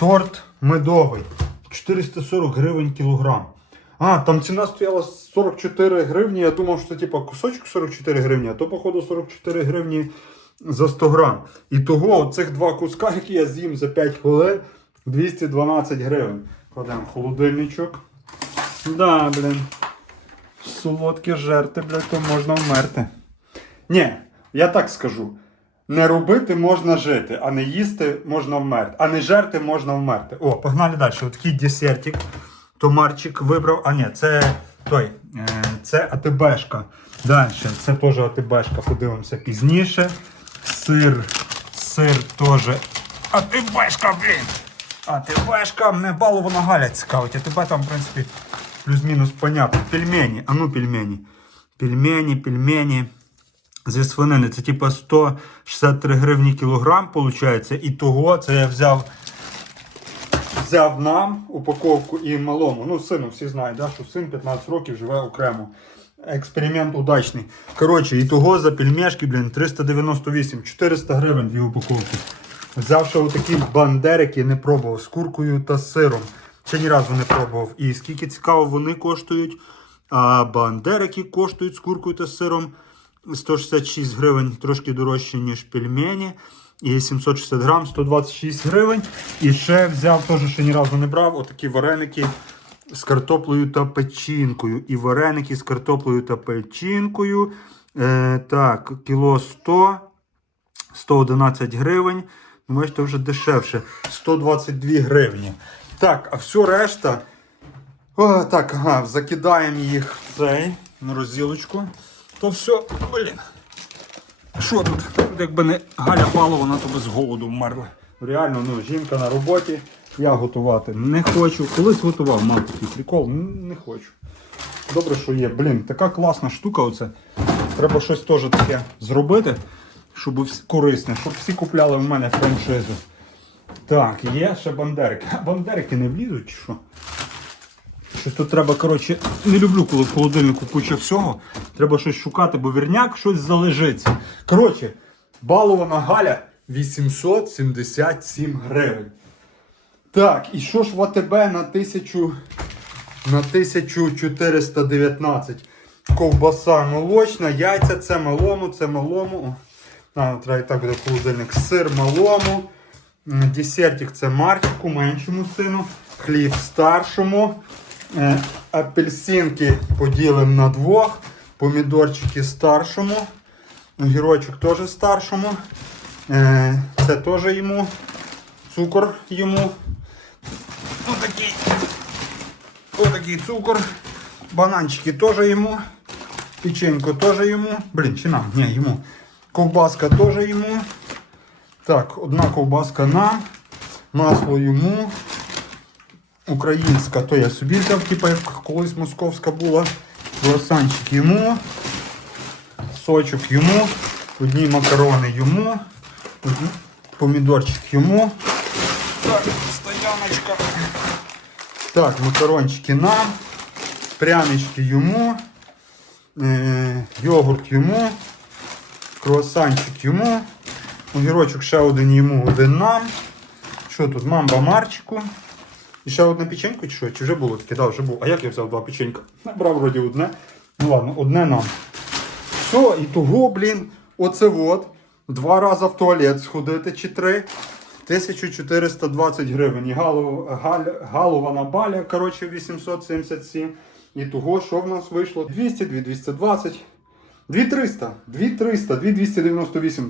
Торт медовий. 440 гривень кілограм. А, там ціна стояла 44 гривні. Я думав, що це типа кусочок 44 гривні, а то, походу, 44 гривні за 100 грам. І того цих два куска, які я з'їм за 5 хвилин, 212 гривень. Кладемо холодильничок. Да, блін. Солодке жерти, блядь, то можна вмерти. Ні, я так скажу. Не робити можна жити, а не їсти можна вмерти. А не жерти можна вмерти. О, погнали далі. Ось такий десертик. Томарчик вибрав. А ні, це той. е, Це АТБшка. Далі, це теж АТБшка. Подивимося пізніше. Сир. Сир теж. АТБшка, блін. АТБшка. Мене балована Галя цікавить. АТБ там, в принципі, плюс-мінус понятно. Пельмені. А ну пельмені. Пельмені, пельмені. Зі свинини це типа 163 гривні кілограм, виходить. І того це я взяв взяв нам упаковку і малому. Ну, сину всі знають, да, що син 15 років живе окремо. Експеримент удачний. Коротше, і того за пельмешки, блін, 398, 400 гривень дві упаковки. Взявши отакі бандерики, не пробував з куркою та сиром. Ще ні разу не пробував. І скільки цікаво вони коштують. А бандерики коштують з куркою та сиром 166 гривень, трошки дорожче, ніж пельмені. І 760 грам, 126 гривень. І ще взяв, теж ще ні разу не брав, отакі вареники з картоплею та печінкою. І вареники з картоплею та печінкою. Е, так, кіло 100, 111 гривень. Ну, бачите, вже дешевше. 122 гривні. Так, а все решта. О, так, ага, закидаємо їх в цей на розділочку. То все, блін. Що тут? Тут якби не Галя балована, то би з голоду вмерла. Реально, ну, жінка на роботі, я готувати не хочу. Колись готував, мав такий прикол, не хочу. Добре, що є. Блін, така класна штука. оце. Треба щось теж таке зробити, щоб корисне, щоб всі купляли в мене франшизу. Так, є ще бандерики. А бандерики не влізуть чи що? Щось тут треба, коротше, не люблю, коли в холодильнику куча всього. Треба щось шукати, бо вірняк щось залежиться. Коротше, балована Галя 877 гривень. Так, і що ж в АТБ на 1000, на 1419? Ковбаса молочна, яйця, це малому, це малому. А, треба і так буде холодильник. Сир малому. Десертик це Мартіку, меншому сину. Хліб старшому. Е, Апельсинки поділимо на двох. Помідорчики старшому. Огірочок теж старшому. Е, Це теж йому. Цукор йому. Отакий. Отакий цукор. Бананчики теж йому. Печенько теж йому. Блін, чи нам? Ні, йому. Ковбаска теж йому. Так, одна ковбаска нам. Масло йому. Українська, то я собі взяв, типу, як колись московська була. Круасанчик йому. Сочок йому. Одні макарони йому. Одні помідорчик йому. Так, стояночка. Так, макарончики нам. Прянички йому. Е, йогурт йому. Круасанчик йому. Огірочок ще один йому, один нам. Що тут? Мамба Марчику. І ще одне печенько чи що? Чи вже було таке? Да, вже було. А як я взяв два печенька? Набрав вроді одне. Ну ладно, одне нам. Все, і того, блін, оце от. Два рази в туалет сходити чи три. 1420 гривень. І галу, галь, галова баля, коротше, 877. І того, що в нас вийшло? 200, 2220, 2300, 2300, 2298.